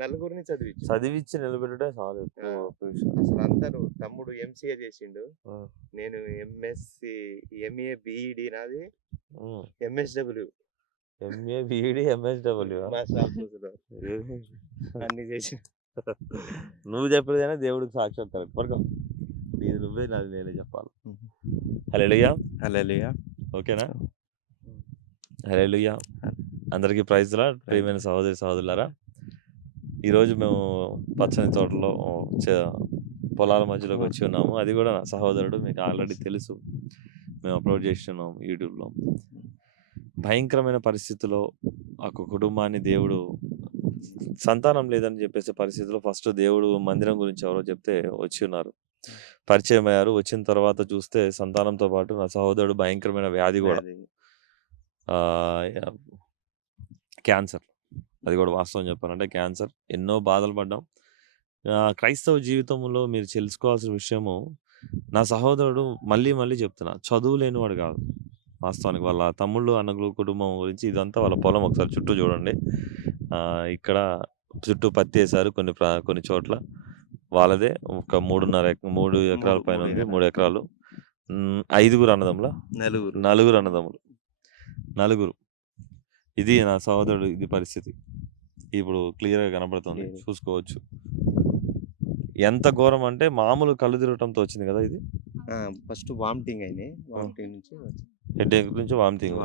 నలుగురిని చదివించిండు. చదివిచ్చి నిలబెట్టుడే చాలు ఆ! ఎక్కువ విషయం. అసలందరూ తమ్ముడు ఎంసీఏ చేసిండు. ఆ! నేను ఎంఎస్‌సి, ఎంఏ, బీఈడీ నాది. హ్మ్. ఎంఎస్‌డబ్ల్యూ ఎంఏ, బీఈడీ, ఎంఎస్‌డబ్ల్యూఆ? మాస్టర్ ఆఫ్ సోషల్ వర్క్ ఏది? అన్నీ చేసిండు. నువ్వు చెప్పేదేనా దేవుడికి సాక్షాత్ కరెక్ట్. పడుకో. నీది నువ్వే, నాది నేనే చెప్పాలి. హుహు. హల్లెలూయా. హల్లెలూయా. ఓకేనా? హల్లెలూయా. అందరికీ ప్రైజ్ లార్డ్. ప్రియమైన సహోదరి సహోదరులారా, ఈరోజు మేము పచ్చని తోటలో పొలాల మధ్యలోకి వచ్చి ఉన్నాము. అది కూడా నా సహోదరుడు, మీకు ఆల్రెడీ తెలుసు, మేము అప్లోడ్ చేస్తున్నాం యూట్యూబ్లో. భయంకరమైన పరిస్థితిలో ఒక కుటుంబాన్ని దేవుడు, సంతానం లేదని చెప్పేసి పరిస్థితిలో ఫస్ట్ దేవుడు మందిరం గురించి ఎవరో చెప్తే వచ్చి ఉన్నారు, పరిచయం అయ్యారు. వచ్చిన తర్వాత చూస్తే సంతానంతో పాటు నా సహోదరుడు భయంకరమైన వ్యాధి కూడా, క్యాన్సర్. అది కూడా వాస్తవం చెప్పాలంటే క్యాన్సర్. ఎన్నో బాధలు పడ్డాం. క్రైస్తవ జీవితంలో మీరు తెలుసుకోవాల్సిన విషయము, నా సహోదరుడు మళ్ళీ మళ్ళీ చెప్తున్నా, చదువు లేనివాడు కాదు. వాస్తవానికి వాళ్ళ తమ్ముళ్ళు అన్నలు కుటుంబం గురించి ఇదంతా వాళ్ళ పొలం ఒకసారి చుట్టూ చూడండి. ఇక్కడ చుట్టూ పత్తి వేశారు కొన్ని చోట్ల. వాళ్ళదే ఒక 3 ఎకరాల పైన ఉంది. 3 ఎకరాలు. 5 అన్నదమ్ముల, నలుగురు అన్నదమ్ములు, నలుగురు. ఇది నా సహోదరుడు, ఇది పరిస్థితి. ఇప్పుడు క్లియర్గా కనపడుతుంది, చూసుకోవచ్చు. ఎంత ఘోరం అంటే మామూలు కళ్ళు తిరగటంతో వచ్చింది కదా ఇది. ఫస్ట్ వామిటింగ్ అయినాయి. వామిటింగ్ నుంచి హెడేక్ నుంచి వామిటింగ్.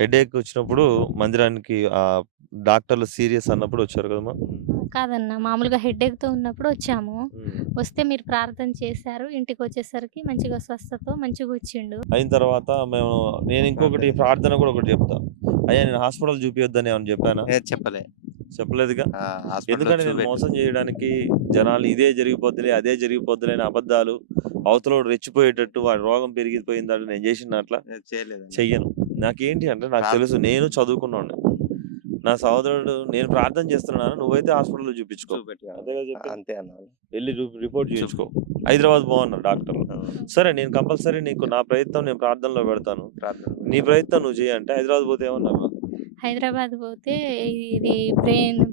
హెడేక్ వచ్చినప్పుడు మందిరానికి డాక్టర్లు సీరియస్ అన్నప్పుడు వచ్చారు కదమ్మా? కాదన్న, మామూలుగా హెడేక్‌తో ఉన్నప్పుడు వచ్చాము. వస్తే మీరు ప్రార్థన చేశారు. ఇంటికి వచ్చేసరికి మంచిగా స్వస్థతో మంచిగా వచ్చిండు. అయిన తర్వాత నేను ఇంకొకటి ప్రార్థన కూడా ఒకటి చెప్తా. అయ్యా, నేను హాస్పిటల్ చూపియొద్దని ఏమని చెప్పానా? చెప్పలేదుగా. ఎందుకంటే నేను మోసం చేయడానికి, జనాలు ఇదే జరిగిపోద్దులే అదే జరిగిపోద్దులే అని అబద్ధాలు, అవతలోడు రెచ్చిపోయేటట్టు వాడి రోగం పెరిగిపోయిందని నేను చేసిన అట్లా చెయ్యను. నాకేంటి అంటే నాకు తెలుసు, నేను చదువుకున్నాను. నా సహోదరుడు, నేను ప్రార్థన చేస్తున్నాను, నువ్వైతే హాస్పిటల్లో చూపించుకో. అంతే అన్నారు. వెళ్ళి రిపోర్ట్ చేయించుకో. హైదరాబాద్ బాగున్నారు డాక్టర్లు. సరే, నేను కంపల్సరీ నీకు నా ప్రయత్నం నేను ప్రార్థనలో పెడతాను, నీ ప్రయత్నం నువ్వు చేయంటే హైదరాబాద్ పోతే ఏమన్నారు? హైదరాబాద్ పోతే ఇది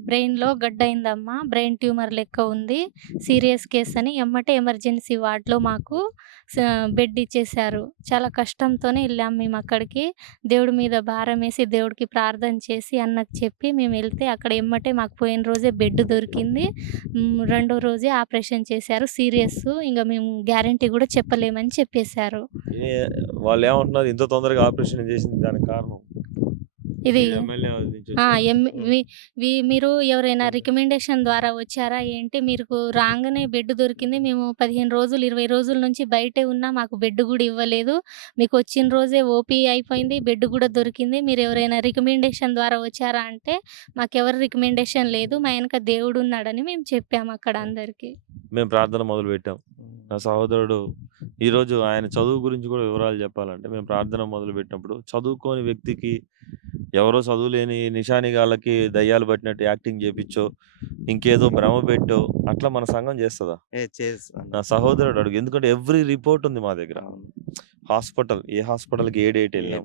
బ్రెయిన్‌లో గడ్డ అయిందమ్మా. బ్రెయిన్ ట్యూమర్ లెక్క ఉంది. సీరియస్ కేస్ అని ఎమ్మటే ఎమర్జెన్సీ వార్డ్‌లో మాకు బెడ్ ఇచ్చేశారు. చాలా కష్టంతోనే ఎళ్ళాం మేము అక్కడికి. దేవుడి మీద భారమేసి, దేవుడికి ప్రార్థన చేసి అన్నకి చెప్పి మేము వెళ్తే అక్కడ ఎమ్మటే మాకు పోయిన రోజే బెడ్ దొరికింది. రెండో రోజే ఆపరేషన్ చేశారు. సీరియస్. ఇంక మేము గ్యారంటీ కూడా చెప్పలేమని చెప్పేశారు. వాళ్ళు ఏమంటున్నారు, ఇంత తొందరగా ఆపరేషన్ చేసింది దానికి కారణం? ఇది మీరు ఎవరైనా రికమెండేషన్ ద్వారా వచ్చారా ఏంటి? మీకు రాంగానే బెడ్ దొరికింది. మేము 15 రోజులు, 20 రోజుల నుంచి బయటే ఉన్నా, మాకు బెడ్ కూడా ఇవ్వలేదు. మీకు వచ్చిన రోజే ఓపీ అయిపోయింది, బెడ్ కూడా దొరికింది. మీరు ఎవరైనా రికమెండేషన్ ద్వారా వచ్చారా అంటే, మాకెవరు రికమెండేషన్ లేదు, మా వెనక దేవుడు ఉన్నాడని మేము చెప్పాము అక్కడ అందరికీ. మేము ప్రార్థన మొదలుపెట్టాం. నా సహోదరుడు ఈరోజు ఆయన చదువు గురించి కూడా వివరాలు చెప్పాలంటే, మేము ప్రార్థన మొదలుపెట్టినప్పుడు చదువుకోని వ్యక్తికి, ఎవరో చదువులేని నిషానిగాళ్ళకి దయ్యాలు పట్టినట్టు యాక్టింగ్ చేపించో, ఇంకేదో భ్రమ పెట్టో అట్లా మన సంఘం చేస్తుందా? నా సహోదరుడు అడుగు. ఎందుకంటే ఎవ్రీ రిపోర్ట్ ఉంది మా దగ్గర. ఏ హాస్పిటల్కి ఏ డేట్ వెళ్ళాం,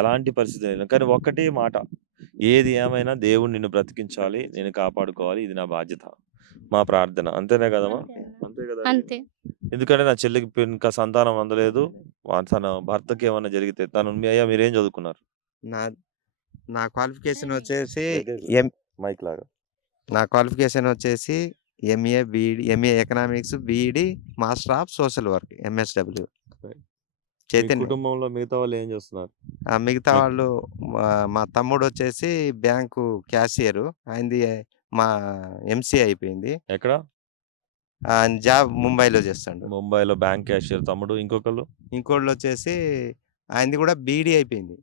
ఎలాంటి పరిస్థితి వెళ్ళాం, కానీ ఒక్కటే మాట, ఏది ఏమైనా దేవుడు నిన్ను బ్రతికించాలి, నేను కాపాడుకోవాలి, ఇది నా బాధ్యత, మా ప్రార్థన. అంతేనే కదమ్మా? అంతే కదా. అంతే. ఎందుకంటే నా చెల్లికి ఇంకా సంతానం అందలేదు. తన భర్తకి ఏమన్నా జరిగితే అయ్యా మీరేం చదువుకున్నారు? నా క్వాలిఫికేషన్ వచ్చేసి మైక్ లాగా. నా క్వాలిఫికేషన్ వచ్చేసి MA, BEd, MA economics, BEd, master of social work, MSW. కుటుంబంలో మిగతా వాళ్ళు ఏం చేస్తున్నారు? మిగతా వాళ్ళు, మా తమ్ముడు వచ్చేసి బ్యాంకు క్యాషియర్. ఆయనది మా ఎంసీఏ అయిపోయింది. ఎక్కడ? ఆయన జాబ్ ముంబైలో చేస్తాడు. ముంబైలో బ్యాంక్ క్యాషియర్ తమ్ముడు. ఇంకోళ్ళు వచ్చేసి ఆయనది కూడా బీఈడీ అయిపోయింది.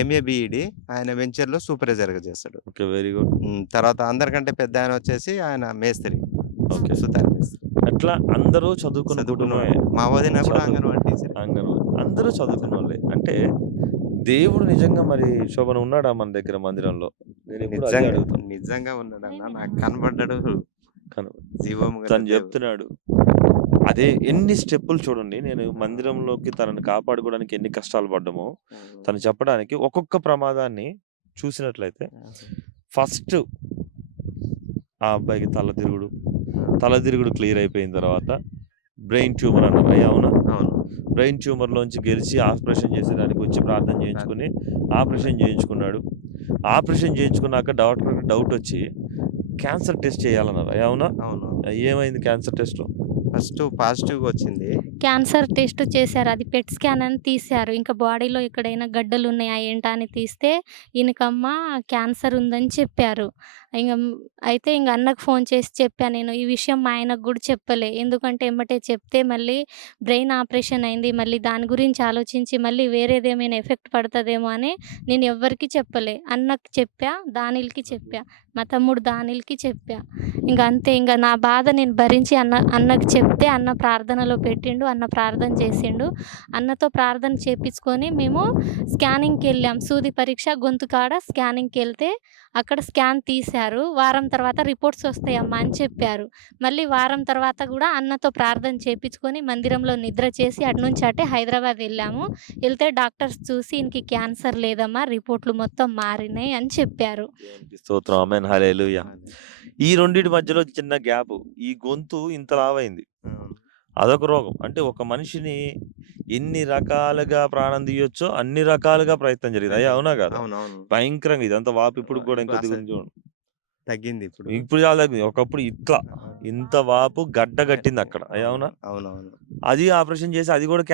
MA BEd. ఆయన వెంచర్లో సూపర్వైజర్గా చేస్తాడు. Okay, very good. తర్వాత అందరికంటే పెద్ద ఆయన వచ్చేసి ఆయన మేస్త్రి. ఓకే, సుతార్ మేస్త్రి. అట్లా అందరూ చదువుకున్న కుటుంబమే. మా వదిన కూడా అంగన్వాడీ టీచర్. అందరూ చదువుకున్న వాళ్ళే. అంటే దేవుడు నిజంగా మరి శోభన ఉన్నాడా మన దగ్గర మందిరంలో? నిజంగా ఉన్నాడన్నా, నాకు కనబడ్డాడు. తను చెప్తున్నాడు. అదే ఎన్ని స్టెప్పులు చూడండి. నేను మందిరంలోకి తనని కాపాడుకోవడానికి ఎన్ని కష్టాలు పడ్డామో తను చెప్పడానికి. ఒక్కొక్క ప్రమాదాన్ని చూసినట్లయితే ఫస్ట్ ఆ అబ్బాయికి తల తిరుగుడు క్లియర్ అయిపోయిన తర్వాత బ్రెయిన్ ట్యూమర్ అన్నారు. అయ్యా అవునా? అవును. బ్రెయిన్ ట్యూమర్‌లోంచి గెలిచి ఆపరేషన్ చేసేదానికి వచ్చి ప్రార్థన చేయించుకొని ఆపరేషన్ చేయించుకున్నాడు. ఆపరేషన్ చేయించుకున్నాక డాక్టర్‌కి డౌటొచ్చి క్యాన్సర్ టెస్ట్ చేయాలన్నారు. అయ్యా అవునా? అవును. ఏమైంది క్యాన్సర్ టెస్ట్‌లో? ఫస్ట్ పాజిటివ్‌గా వచ్చింది. క్యాన్సర్ టెస్ట్ చేశారు. అది పెట్ స్కాన్ అని తీశారు. ఇంకా బాడీలో ఎక్కడైనా గడ్డలున్నాయా ఏంటా అని తీస్తే, ఈయనకమ్మ క్యాన్సర్ ఉందని చెప్పారు. ఇంగ అయితే ఇంగ అన్నకు ఫోన్ చేసి చెప్పా నేను. ఈ విషయం మా ఆయనకు గూడా చెప్పలే. ఎందుకంటే ఎమ్మటే చెప్తే మళ్ళీ బ్రెయిన్ ఆపరేషన్ అయింది. మళ్ళీ దాని గురించి ఆలోచించి మళ్ళీ వేరేదేమైనా ఎఫెక్ట్ పడతదేమో అని నేను ఎవ్వరికీ చెప్పలే. అన్నకి చెప్పా, దానిల్‌కి చెప్పా. మా తమ్ముడు దానిల్‌కి చెప్పా. ఇంగ అంతే ఇంగ నా బాధ నేను భరించి అన్నకి చెప్తే అన్న ప్రార్థనలో పెట్టిండు. అన్న ప్రార్థన చేసిండు. అన్నతో ప్రార్థన చేపించుకొని మేము స్కానింగ్‌కెళ్ళాం. సూది పరీక్ష గొంతు కాడ స్కానింగ్‌కెళ్తే అక్కడ స్కాన్ తీశారు. వారం తర్వాత రిపోర్ట్స్ వస్తాయమ్మా అని చెప్పారు. మళ్ళీ వారం తర్వాత గూడా అన్నతో ప్రార్థన చేపించుకొని మందిరంలో నిద్ర చేసి అటునుంచి అటే హైదరాబాద్ ఎళ్ళాము. ఎళ్తే డాక్టర్స్ చూసి ఈయనకి క్యాన్సర్ లేదమ్మా రిపోర్ట్‌లు మొత్తం మారినాయి అని చెప్పారు. దేవునికి స్తోత్రం. ఆమేన్. హల్లెలూయా. అదే. ఈ రెండిటి మధ్యలో చిన్న గ్యాపు. ఈ గొంతు ఇంత లావైంది. అవును. అదొక రోగం. అంటే ఒక మనిషిని ఎన్ని రకాలుగా ప్రాణం తీయొచ్చో అన్ని రకాలుగా ప్రయత్నం జరిగింది. అయ్యా అవునా కాదా? అవునవును. భయంకరంగా ఇదంతా వాపు ఇప్పటికి కూడా ఇప్పుడు ఇంకొద్దిగా అసలు ఉంది చూడండి. తగ్గింది ఇప్పుడు. ఇప్పుడు చాలా తగ్గింది. ఒకప్పుడు ఇట్లా ఇంత వాపు గడ్డ కట్టింది అక్కడ. అయ్యా అవునా? అవునవును. అది ఆపరేషన్ చేసి అది కూడా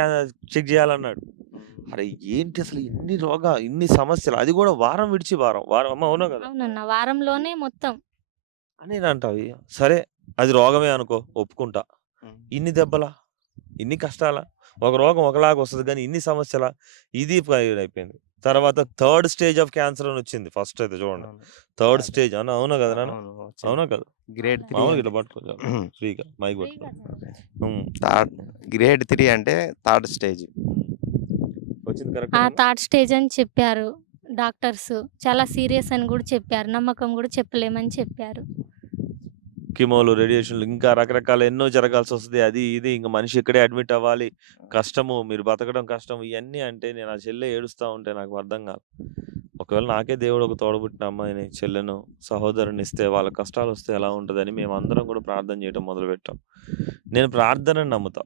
చెక్ చేయాలన్నాడు. అరే ఏంటి అసలు ఇన్ని సమస్యలు అది కూడా వారం విడిచి వారం. వారం అమ్మ అవునా కదా? అవునన్న. వారంలోనే మొత్తం. అని నేనంటావి. సరే అది రోగమే అనుకో ఒప్పుకుంటా. హ్మ్. ఇన్ని దెబ్బలా? ఇన్ని కష్టాలా? ఒక రోగం ఒకలాగా వస్తది గానీ ఇన్ని సమస్యలా? ఇది అయిపోయింది. తర్వాత థర్డ్ స్టేజ్ ఆఫ్ క్యాన్సర్ అని వచ్చింది. ఫస్ట్ అయితే చూడండి. అవును. థర్డ్ అదే. స్టేజ్ అవునా కదా నాన్న? అవును. వచ్చింది. అవునా కదా? గ్రేడ్ 3 మామూలుగా అంటే ఇట్లా పట్టుకో చాలు. ఫ్రీగా మైక్ పట్టుకో. హ్మ్. గ్రేడ్ 3 అంటే థర్డ్ స్టేజ్. వచ్చింది ఆ! కరెక్టేనా? థర్డ్ స్టేజ్ అని చెప్పారు డాక్టర్స్. చాలా సీరియస్ అని గూడా చెప్పారు. నమ్మకం గూడా చెప్పలేమని చెప్పారు. కీమోలు, రేడియేషన్‌లు ఇంకా రకరకాల ఎన్నో జరగాల్సొస్తది. అది ఇది ఇంక మనిషి ఇక్కడే అడ్మిట్ అవ్వాలి. కష్టము. మీరు బతకడం కష్టం. ఇయన్నీ అంటే నేను ఆ చెల్లె ఏడుస్తా ఉంటే నాకు అర్థం కాదు. ఒకవేళ నాకే దేవుడు ఒక తోడబుట్టిన అమ్మాయిని, చెల్లెను, సహోదరునిస్తే వాళ్ళ కష్టాలొస్తే ఎలా ఉంటదని మేమందరం కూడా ప్రార్థన చేయటం మొదలుపెట్టాం. నేను ప్రార్థనని నమ్ముతా.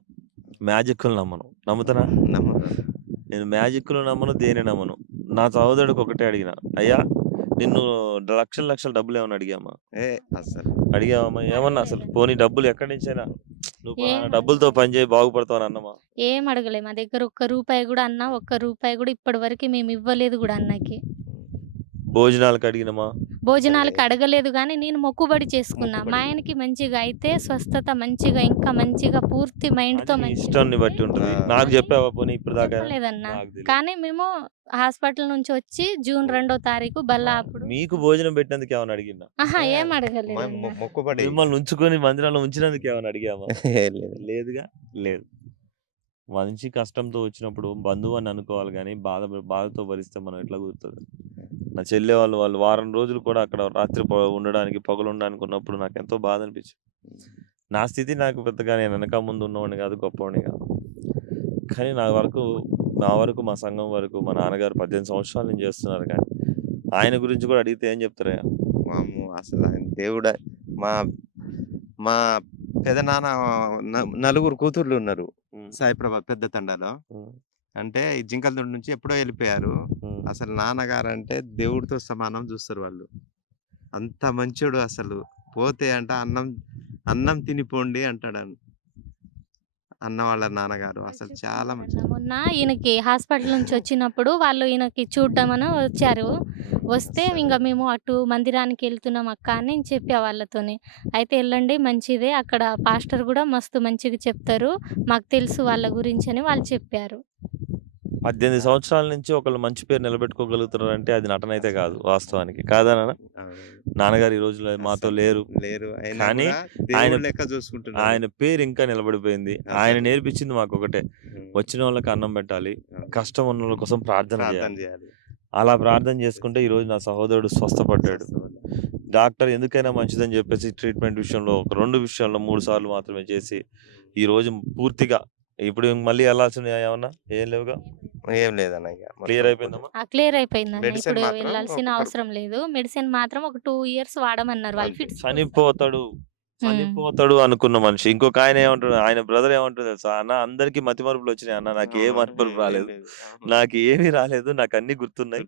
మ్యాజిక్కులు నమ్మను. నమ్ముతానా? నమ్మకం. నేను మ్యాజిక్కులు నమ్మను. దేన్ని నమ్మను. నా సహోదరుడికి ఒకటే అడిగిన. అయ్యా! నిన్ను లక్షలు లక్షలు డబ్బులేమన్నా అడిగామా? అస్సలు. అడిగావమ్మా? ఏమన్నా అసలు? అడగలేదండి. పోనీ డబ్బులు ఎక్కడి నుంచైనా నువ్వు ఏం పలానా డబ్బులతో పని చేయి బాగుపడతావని అన్నామా? ఏం అడగలే. మా దగ్గర ఒక్క రూపాయి గూడా అన్న, ఒక్క రూపాయి గూడా ఇప్పటి వరకి మేము ఇవ్వలేదు గూడా అన్నకి. భోజనాలకు అడిగినమా? భోజనాలకు అసలే అడగలేదు గానీ, నేను మొక్కుబడి చేసుకున్నా. మా మొక్కుబడి. ఆయనకి మంచిగా అయితే స్వస్థత మంచిగా ఇంకా మంచిగా పూర్తి మైండ్‌తో అది నీ మంచిగా ఇష్టాన్ని అయితే బట్టి ఉంటది. ఆ! నాకు అని చెప్పావా పోనీ ఇప్పటిదాకా? చెప్పలేదన్న. నాకు తెలీదు. కానీ మేము హాస్పిటల్ నుంచి వచ్చి జూన్ 2వ తారీఖు బల్లాపుడు మీకు భోజనం పెట్టినందుకు ఏమన్నా అడిగిందా? అహా! ఏం మా అడగలేదన్న. మొక్కుబడి. మిమ్మల్ని ఉంచుకొని మందిరంలో ఉంచినందుకు ఏమన్నా అడిగామా? లేదు. లేదుగా. లేదు. మనిషి కష్టంతో వచ్చినప్పుడు బంధువు అని అనుకోవాలి గానీ, బాధతో భరిస్తే మనం ఎట్లా కుదురుతది? నా చెల్లె వాళ్ళు వారం రోజులు కూడా అక్కడ రాత్రి ఉండడానికి, పగలుండడానికి ఉన్నప్పుడు నాకెంతో బాధ అనిపించింది. నా స్థితి నాకు పెద్దగా నేను వెనక ముందు ఉన్నవాడిని కాదు, గొప్పవాడిని కాదు. కానీ నా వరకు మా సంఘం వరకు మా నాన్నగారు 18 సంవత్సరాల నుంచి చేస్తున్నారు కానీ, ఆయన గురించి కూడా అడిగితే ఏం చెప్తారయ్యా? వామ్మో! అసలు ఆయన దేవుడే. మా మా పెదనాన్న నలుగురు కూతుర్లున్నారు. హ్మ్. సాయిప్రభ పెద్ద తండాలో. హ్మ్. అంటే ఈ జింకలదొడ్డి నుంచి ఎప్పుడో ఎళ్ళిపోయారు. హ్మ్. అసలు నాన్నగారంటే దేవుడితో సమానం జూస్తారు వాళ్ళు. అంత మంచోడు అసలు. పోతే అంట అన్నం తిని పోండి అంటాడన్ అన్న వాళ్ళ నాన్నగారు. అసలు చాలా చెప్తున్నారన్న. మంచోడు. మొన్న ఈయనకి హాస్పిటల్ నుంచి వచ్చినప్పుడు వాళ్ళు ఈయనకి చూడ్డమని వచ్చారు. వస్తే అస్సలు. ఇంగ మేము అటు మందిరానికి ఎళ్తున్నాం అక్క అని చెప్పా వాళ్ళతోని. అయితే ఎళ్ళండి మంచిదే అక్కడ పాస్టర్ గూడా మస్తు మంచిగా చెప్తారు. మాకు తెలుసు వాళ్ళ గురించని వాళ్ళు చెప్పారు. 18 సంవత్సరాల నుంచి ఒకళ్ళు మంచి పేరు నిలబెట్టుకోగలుగుతున్నారంటే అది నటనైతే కాదు వాస్తవానికి. కాదా నాన్న? అవును. నాన్నగారు ఈ రోజుల్లో మాతో అస్సలు లేరు. లేరు. అయినా కానీ గూడా ఆయన దేవుడు లెక్క జూసుకుంటున్నాడు. ఆయన పేరు ఇంకా నిలబడిపోయింది. ఆయన అసలు. నేర్పించింది మాకొకటే. హ్మ్. వచ్చినోళ్ళకి అన్నం పెట్టాలి. అవును. కష్టం ఉన్నోళ్ళ కోసం ప్రార్థన ప్రార్థన చేయాలి. జేయాలి. అలా ప్రార్థన చేసుకుంటే ఈరోజు నా సహోదరుడు స్వస్థపడ్డాడు. డాక్టర్ ఎందుకైనా మంచిదని చెప్పేసి ట్రీట్మెంట్ విషయంలో ఒక 2 విషయాల్లో 3 సార్లు మాత్రమే చేసి, ఈరోజు పూర్తిగా ఇప్పుడు మళ్ళీ వెళ్ళాల్సినవి ఏమన్నా ఏం లేవుగా? ఏం లేదన్న ఇక క్లియర్ మొత్తం అయిపోయిందమ్మా? క్లియర్ అయిపోయిందన్న. మెడిసిన్ ఇప్పుడు మాత్రం వెళ్ళాల్సిన ఒక అవసరం లేదు. మెడిసిన్ మాత్రం ఒక 2 ఇయర్స్ వాడమన్నారు. వాళ్ళు అంతే. ఫిట్స్‌కొస్తారు. చనిపోతాడు, చనిపోతాడు అనుకున్న మనిషి ఇంకొక ఆయన ఏమంటాడు, ఆయన బ్రదర్ ఏమంటాడు తెలుసా? అన్న అందరికి మతిమరుపులు వచ్చినాయి అన్న, నాకు ఏ మతిమరుపు రాలేదు, నాకు ఏమీ రాలేదు, నాకు అన్ని గుర్తున్నాయి,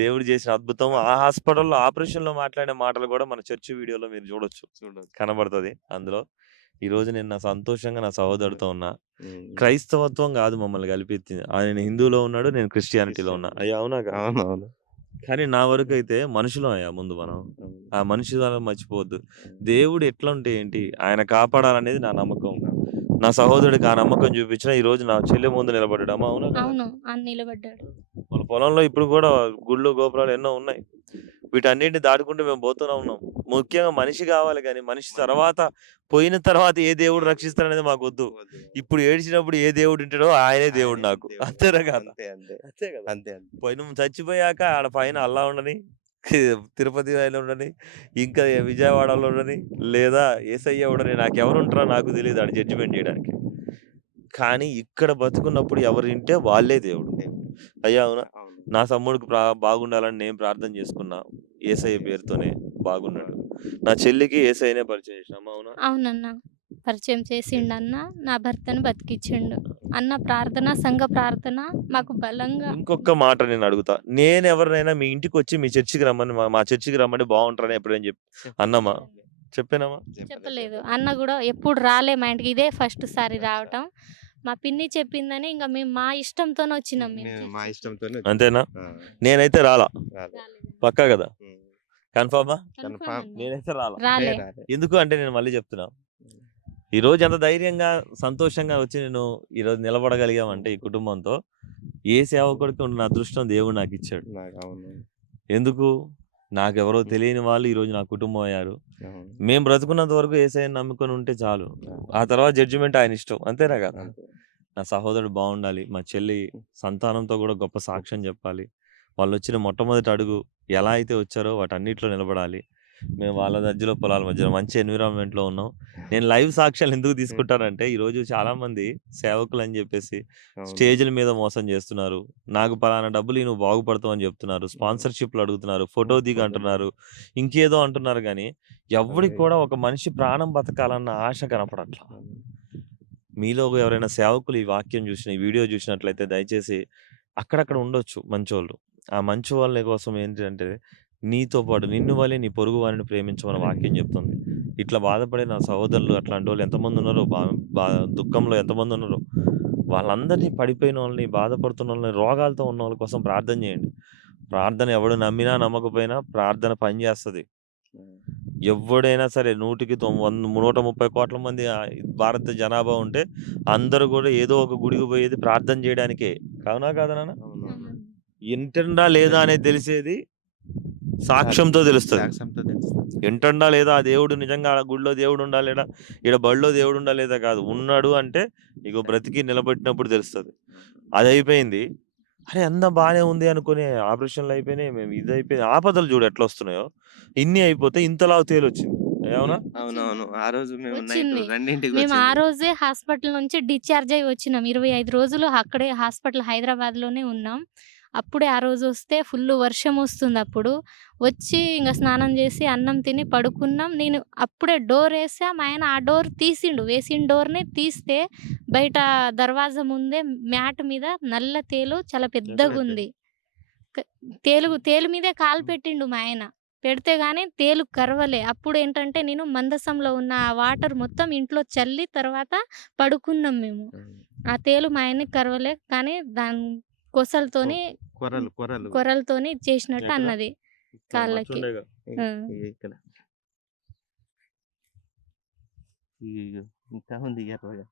దేవుడు చేసిన అద్భుతం. ఆ హాస్పిటల్లో ఆపరేషన్ లో మాట్లాడే మాటలు కూడా మన చర్చ్ వీడియోలో మీరు చూడొచ్చు, కనబడుతుంది అందులో. ఈ రోజు నేను నా సంతోషంగా నా సహోదరుడితో ఉన్నా. క్రైస్తవత్వం కాదు మమ్మల్ని కలిపించింది. ఆయన హిందూలో ఉన్నాడు, నేను క్రిస్టియానిటీలో ఉన్నా. అయ్యా అవునా కాదా? అవునవును. కానీ నా వరకు అయితే మనుషులం అయ్యా ముందు మనం. ఆ మనిషి మర్చిపోవద్దు. దేవుడు ఎట్లా ఉంటే ఏంటి, ఆయన కాపాడాలనేది నా నమ్మకం. నా సహోదరుడికి ఆ నమ్మకం చూపించిన ఈ రోజు నా చెల్లె ముందు నిలబడ్డాడు. అమ్మా అవునా కదా? అవును. నిలబడ్డాడు. మన పొలంలో ఇప్పుడు కూడా గుళ్ళు గోపురాలు ఎన్నో ఉన్నాయి. వీటన్నిటిని దాటుకుంటూ మేము పోతూనే ఉన్నాం. ముఖ్యంగా మనిషి కావాలి, కానీ మనిషి తర్వాత పోయిన తర్వాత ఏ దేవుడు రక్షిస్తాడనేది మాకు వద్దు. ఇప్పుడు ఏడ్చినప్పుడు ఏ దేవుడు ఉంటాడో ఆయనే దేవుడు నాకు. అంతేనా కాదా? అంతే అంతే అంతే కదా. అంతే అంతే. పోయిన చచ్చిపోయాక ఆడ పైన అల్లా ఉండని, తిరుపతి ఆయన ఉండని, ఇంకా విజయవాడలో ఉండని, లేదా ఏసయ్య ఉండని, నాకెవరు ఉంటారో నాకు తెలియదు ఆడ జడ్జిమెంట్ చేయడానికి. కానీ ఇక్కడ బతుకున్నప్పుడు ఎవరు వింటే వాళ్ళే దేవుడు. అయ్యా అవునా? అవును. నా తమ్ముడికి బాగుండాలని నేను ప్రార్థన చేసుకున్నా, ఏసయ్య పేరుతోనే బాగున్నాడు. నా చెల్లికి ఏసయ్యనే పరిచయం చేసిన. అమ్మ అవునా? అవునన్న. పరిచయం చేసిండన్న. నా భర్తను బతికిచ్చిండు. అన్న ప్రార్థన, సంఘ ప్రార్థన మాకు బలంగా. ఇంకొక మాట నేను అడుగుతా, నేను ఎవరినైనా మీ ఇంటికి వచ్చి మీ చర్చికి రమ్మని, మా చర్చికి రమ్మని బాగుంటారని ఎప్పుడైనా అన్నామా? చెప్పానమ్మా? చెప్పలేదు. అన్న కూడా ఎప్పుడు రాలే మా ఇంటికి. ఇదే ఫస్ట్ సారి రావటం. మా పిన్ని చెప్పిందని ఇంకా మేము మా ఇష్టంతోనే వచ్చినాం. మేము మా ఇష్టంతోనే అంతేనా? ఆ, నేనైతే రాలా. రాలే. పక్కా కదా? ఉమ్. కన్ఫర్మా? కన్ఫర్మ్. నేనైతే రాలా. రాలే. రాలే. ఎందుకు అంటే నేను మళ్ళీ చెప్తున్నా, ఈ రోజు ఎంత ధైర్యంగా సంతోషంగా వచ్చి నేను ఈరోజు నిలబడగలిగామంటే ఈ కుటుంబంతో, ఏ సేవకుడికి ఉన్న అదృష్టం దేవుడు నాకు ఇచ్చాడు. అవును. ఎందుకు? నాకెవరో తెలియని వాళ్ళు ఈరోజు నా కుటుంబం అయ్యారు. అవును. మేము బ్రతుకున్నంత వరకు ఏసయ్యని నమ్ముకొని ఉంటే చాలు. ఆ తర్వాత జడ్జిమెంట్ ఆయన ఇష్టం. అంతేనా కదా? అంతే. నా సహోదరుడు బాగుండాలి, మా చెల్లి సంతానంతో కూడా గొప్ప సాక్ష్యం చెప్పాలి. వాళ్ళు వచ్చిన మొట్టమొదటి అడుగు ఎలా అయితే వచ్చారో వాటన్నిటిలో నిలబడాలి. మేము వాళ్ళ మధ్యలో పొలాల మధ్యలో మంచి ఎన్విరాన్మెంట్లో ఉన్నాం. నేను లైవ్ సాక్ష్యాలు ఎందుకు తీసుకుంటానంటే, ఈరోజు చాలామంది సేవకులు అని చెప్పేసి అవును. స్టేజ్ల మీద మోసం చేస్తున్నారు. నాకు పలానా డబ్బులు నువ్వు బాగుపడతావు అని చెప్తున్నారు, స్పాన్సర్షిప్లు అడుగుతున్నారు, ఫోటో దిగు అంటున్నారు, ఇంకేదో అంటున్నారు. కానీ ఎవరికి కూడా ఒక మనిషి ప్రాణం బతకాలన్న ఆశ కనపడట్లా. మీలో ఎవరైనా సేవకులు ఈ వాక్యం చూసిన, ఈ వీడియో చూసినట్లయితే దయచేసి అక్కడక్కడ ఉండొచ్చు మంచోళ్ళు. ఆ మంచి వాళ్ళ కోసం ఏంటంటే, నీతో పాటు నిన్ను వలె నీ పొరుగు వారిని ప్రేమించమని వాక్యం చెప్తుంది. ఇట్లా బాధపడే నా సహోదరులు అట్లాంటి వాళ్ళు ఎంతమంది ఉన్నారో, దుఃఖంలో ఎంతమంది ఉన్నారో, వాళ్ళందరినీ, పడిపోయిన వాళ్ళని, బాధపడుతున్న వాళ్ళని, రోగాలతో ఉన్న వాళ్ళ కోసం ప్రార్థన చేయండి. ప్రార్థన ఎవడు నమ్మినా నమ్మకపోయినా ప్రార్థన పనిచేస్తుంది. ఎవడైనా సరే 130 కోట్ల మంది భారత జనాభా ఉంటే అందరూ కూడా ఏదో ఒక గుడికి పోయేది ప్రార్థన చేయడానికే. అవునా కాదా నాన్న? ఇంటండా లేదా అనేది తెలిసేది సాక్ష్యంతో తెలుస్తుంది. ఇంటండా లేదా ఆ దేవుడు నిజంగా ఆ గుడిలో దేవుడు ఉండా లేడా, ఈడ బడిలో దేవుడు ఉండా లేదా కాదు, ఉన్నాడు అంటే ఇగో బ్రతికి నిలబెట్టినప్పుడు తెలుస్తుంది. అది అయిపోయింది. అరే అంతా బాగానే ఉంది అనుకునే ఆపరేషన్లు అయిపోయినాయి, మేము ఇది అయిపోయింది, ఆపదలు చూడు ఎట్లా వస్తున్నాయో. ఇన్ని అయిపోతే ఇంతలా తేలొచ్చింది. ఏమన్నా? అవునవును. ఆ రోజు మేము వచ్చింది. రెండింటికి మేము ఆ రోజే హాస్పిటల్ నుంచి డిశ్చార్జ్ అయ్యి వచ్చినాం. 25 రోజులు అక్కడే హాస్పిటల్ హైదరాబాద్‌లోనే ఉన్నాం. అప్పుడే ఆ రోజు వస్తే ఫుల్లు వర్షం వస్తుంది అప్పుడు. వచ్చి ఇంక స్నానం చేసి అన్నం తిని పడుకున్నాం. నేను అప్పుడే డోర్ ఏసా. మా ఆయన ఆ డోర్ తీసిండు. వేసిన డోర్‌ని తీస్తే బయట దర్వాజా ముందే మ్యాట్ మీద నల్ల తేలు చాలా పెద్దగుంది. క తేలు మీదే కాలు పెట్టిండు మా ఆయన. పెడితే గాని తేలు కరవలే. అప్పుడేంటంటే నేను మందసంలో ఉన్న ఆ వాటర్ మొత్తం ఇంట్లో చల్లి తర్వాత పడుకున్నాం మేము. ఆ తేలు మా ఆయనకి కరవలే. కానీ దాని కొసలతోని కొర్రలతోని చేసినట్టు ఎక్కడ? అన్నది కాళ్ళకి. మచ్చుండేగా. ఆ! ఇక్కడ ఇంకా ఉంది ఎర్రగా.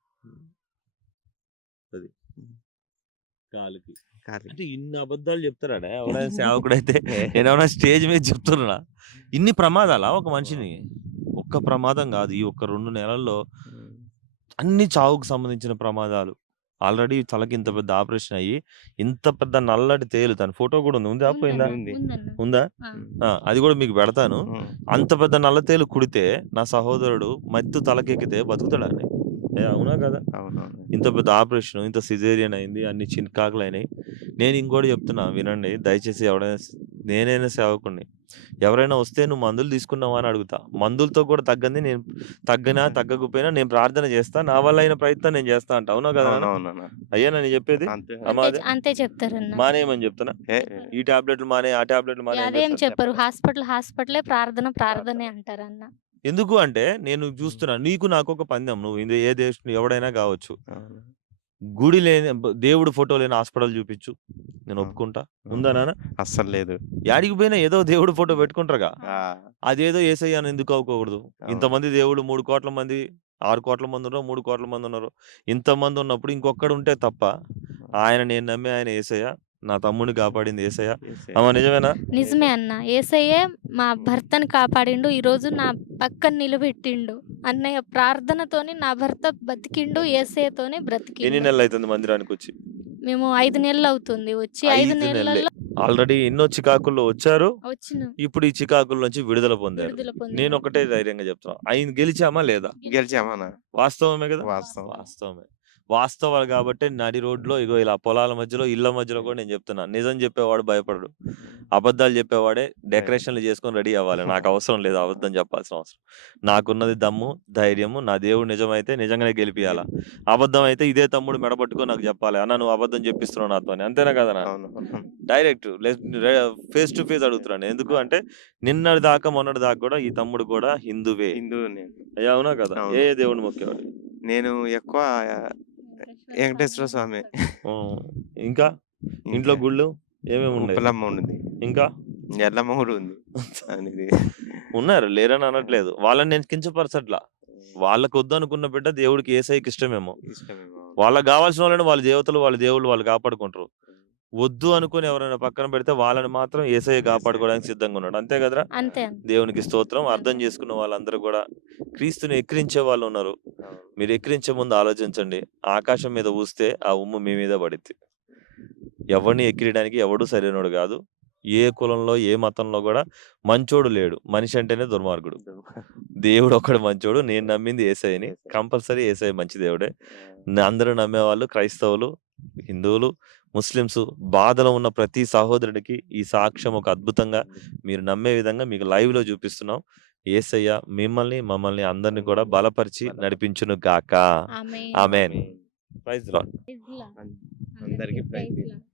అది కాలుకి. కాలి. అంటే ఇన్ని అబద్ధాలు చెప్తారాడా ఎవడైనా సేవకుడైతే? నేనేమన్నా స్టేజ్ మీద చెప్తున్నా? ఇన్ని ప్రమాదాలా ఒక మనిషిని? ఒక్క ప్రమాదం కాదు, ఈ ఒక్క 2 నెలల్లో అన్ని చావుకు సంబంధించిన ప్రమాదాలు. ఆల్రెడీ తలకి ఇంత పెద్ద ఆపరేషన్ అయ్యి, ఇంత పెద్ద నల్లటి తేలు, తన ఫోటో కూడా ఉంది. ఉందా పోయిందా? ఉంది. ఉందన్న. ఉందా? ఆ! అది కూడా మీకు పెడతాను. అంత పెద్ద నల్ల తేలు కుడితే నా సహోదరుడు మత్తు తలకెక్కితే బతుకుతాడా అండి? అవునా కదా? అవునవును. ఇంత పెద్ద ఆపరేషన్, ఇంత సిజేరియన్ అయింది, అన్ని చికాకులయినాయి. నేను ఇంకోటి చెప్తున్నా వినండి. దయచేసి ఎవడైనా నేనైనా సేవకుడిని. ఎవరైనా వస్తే "నువ్వు మందులు తీసుకున్నావా?" అని అడుగుతా. మందులతో కూడా తగ్గంది నేను తగ్గినా, తగ్గకపోయినా నేను ప్రార్థన చేస్తా. నా వల్ల అయిన ప్రయత్నం నేను చేస్తా అంట. అవునా కదా నాన్న? అవునవునన్నా. అయ్యేనా నేను చెప్పేది? అంతే. అమ్మా అంతే అదే? అంతే చెప్తారన్న. మానేయమని చెప్తానా? ఏ చెప్పరు. ఈ టాబ్లెట్‌లు మానేయి, ఆ టాబ్లెట్‌లు మానేయి అని అదేం చెప్తానా? చెప్పరు. చెప్పరు. హాస్పిటలే ప్రార్థనే ప్రార్థన. అంటారన్న. ఎందుకు అంటే నేను హ్మ్. చూస్తున్నా. నీకు నాకొక పందెం. నువ్వు ఇది ఏ దేశం ఎవడైనా కావచ్చు. అవును. గుడి లేని దేవుడు ఫోటో లేని హాస్పిటల్ చూపించు. నేను అవును. ఒప్పుకుంటా. హ్మ్. ఉందా నాన్న? అస్సలు లేదు. యాడికి పోయినా ఏదో దేవుడు ఫోటో పెట్టుకుంటారుగా. ఆ! అదేదో యేసయ్య అని ఎందుకు అవ్వకూడదు? అవును. ఇంతమంది దేవుడు 3,00,00,000 మంది, 6,00,00,000 మంది ఉన్నారు, 3,00,00,000 మంది ఉన్నారు. ఇంతమంది ఉన్నప్పుడు ఇంకొక్కడుంటే తప్ప, ఆయన నేను నమ్మే ఆయన యేసయ్య. నా తమ్ముడిని కాపాడింది యేసయ్య. యేసే. అమ్మ నిజమేనా? నిజమే అన్న. యేసయ్యే మా భర్తని కాపాడిండు. ఈరోజు నా పక్కన నిలబెట్టిండు. అన్నయ్య ప్రార్థనతోని నా భర్త బతికిండు. యేసయ్యతోనే ఎన్ని బ్రతికిండు. నెలలైతుంది మందిరానికొచ్చి? మేము 5 నెలలవుతుంది. వచ్చి 5 5 నెలలే. నెలల్లో ఆల్రెడీ ఎన్నో చికాకుల్లో వచ్చారు. వచ్చినాం. ఇప్పుడు ఈ చికాకుల నుంచి విడుదల పొందారు. విడుదల పొందాం. నేనొకటే ధైర్యంగా చెప్తున్నా. గెలిచామా లేదా? గెలిచామన్నా. వాస్తవమే గదా! వాస్తవం. వాస్తవమే. వాస్తవాలు గాబట్టే నడి రోడ్‌లో ఇగో ఇలా పొలాల మధ్యలో, ఇళ్ళ మధ్యలో గూడా నేను జెప్తున్నా. నిజం జెప్పేవాడు భయపడడు. అబద్ధాలు జెప్పేవాడే డెకరేషన్‌లు జేసుకొని రెడీ అవ్వాలి. నాకవసరం లేదు అబద్ధం జెప్పాల్సిన అవసరం. నాకున్నది దమ్ము, ధైర్యము. నా దేవుడు నిజమైతే నిజంగానే గెలిపియాల. అబద్ధం అయితే ఇదే తమ్ముడు మెడ పట్టుకొని నాకు జెప్పాలి. అన్న నువ్వు అబద్ధం జెప్పిస్తున్నావు నాతోని. అంతేనా కాదన్నా? అవును. డైరెక్ట్ ఫేస్ టు ఫేస్ అడుగుతున్నాను. ఎందుకు అంటే నిన్నటి దాకా, మొన్నటి దాకా గూడా ఈ తమ్ముడు కూడా హిందువే. హిందువు నేను. అవునా కదా? ఏ అవును. దేవుడిని మొక్కేవాడు? నేను ఎక్కువ వెంకటేశ్వర స్వామి. హ్మ్. ఇంకా? ఇంట్లో ఇంకా గుళ్ళు ఏమేమున్నాయి? ఉప్పలమ్మ ఉంది. ఇంకా? ఎల్లమ్మ గూడా ఉంది. అనేది. ఉన్నారు. లేరని అనట్లేదు. వాళ్ళని నేను కించపరచట్లా. వాళ్ళకొద్దనుకున్న బిడ్డ దేవుడికి యేసయ్యకి ఇష్టమేమో. ఇష్టమేమో. వాళ్ళకి గావాల్సిన వాళ్ళని వాళ్ళ దేవతలు, వాళ్ళ దేవుళ్ళు వాళ్ళు కాపాడుకుంటారు. వద్దు అనుకోని ఎవరైనా పక్కన పెడితే వాళ్ళని మాత్రం యేసయ్య కాపాడుకోవడానికి సిద్ధంగా ఉన్నాడు. అంతే కదరా! అంతే అన్న. దేవునికి స్తోత్రం. అర్థం చేసుకున్న వాళ్ళందరూ గూడా క్రీస్తుని ఎక్కిరించే వాళ్ళున్నారు. అవును. మీరు ఎక్కిరించే ముందు ఆలోచించండి. ఆకాశం మీద ఊస్తే ఆ ఉమ్ము మీ మీద పడిద్ది. ఎవరిని ఎక్కిరియడానికి ఎవడు సరైనోడు గాదు. ఏ కులంలో, ఏ మతంలో గూడా మంచోడు లేడు. మనిషి అంటేనే దుర్మార్గుడు. దేవుడొక్కడు మంచోడు. నేను నమ్మింది యేసయ్యని. కంపల్సరీ యేసయ్య మంచి దేవుడే. అందరూ నమ్మేవాళ్ళు క్రైస్తవులు, హిందువులు, ముస్లిమ్స్ బాధలో ఉన్న ప్రతి సహోదరుడికి ఈ సాక్ష్యం ఒక అద్భుతంగా మీరు నమ్మే విధంగా మీకు లైవ్‌లో చూపిస్తున్నాం. యేసయ్య మిమ్మల్ని, మమ్మల్ని అందరిని కూడా బలపరిచి నడిపించును గాక. Amen. Amen. Amen. Praise Lord. Praise Lord. అందరికీ ప్రైజ్ ప్రైజ్. లార్డ్.